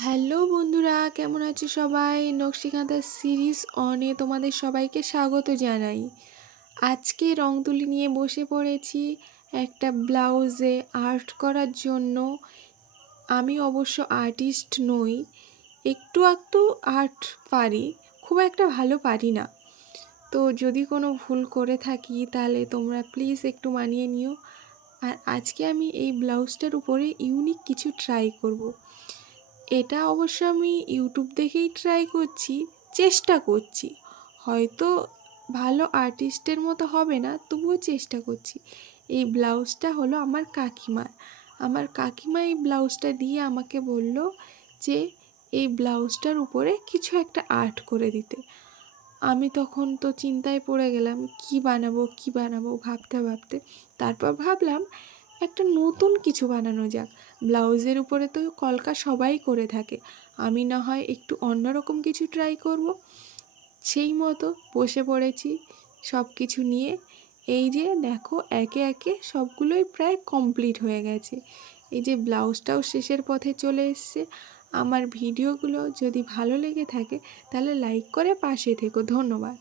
Hello বন্ধুরা, কেমন আছো সবাই? নকশিকাঁথা সিরিজ অনে তোমাদের সবাইকে স্বাগত জানাই। আজকে রং তুলি নিয়ে বসে পড়েছি একটা ব্লাউজে আর্ট করার জন্য। আমি অবশ্য আর্টিস্ট নই, একটু একটু আর্ট পারি, খুব একটা ভালো পারি না। তো যদি কোনো ভুল করে থাকি তাহলে তোমরা প্লিজ একটু মানিয়ে নিও। আর আজকে আমি এই ব্লাউজটার উপরে ইউনিক কিছু ট্রাই করব। এটা অবশ্য আমি ইউটিউব দেখেই ট্রাই করছি, চেষ্টা করছি। হয়তো ভালো আর্টিস্টের মতো হবে না, তবুও চেষ্টা করছি। এই ব্লাউজটা হলো আমার কাকিমার। আমার কাকিমা এই ব্লাউজটা দিয়ে আমাকে বলল যে এই ব্লাউজটার উপরে কিছু একটা আর্ট করে দিতে। আমি তখন তো চিন্তায় পড়ে গেলাম, কি বানাবো ভাবতে ভাবতে তারপর ভাবলাম একটা নতুন কিছু বানানো যাক। ব্লাউজের উপরে তো কলকা সবাই করে থাকে, আমি না হয় একটু অন্যরকম কিছু ট্রাই করব। সেই মতো বসে পড়েছি সব কিছু নিয়ে। এই যে দেখো, একে একে সবগুলোই প্রায় কমপ্লিট হয়ে গেছে। এই যে ব্লাউজটাও শেষের পথে চলে এসছে। আমার ভিডিওগুলো যদি ভালো লেগে থাকে তাহলে লাইক করে পাশে থেকো। ধন্যবাদ।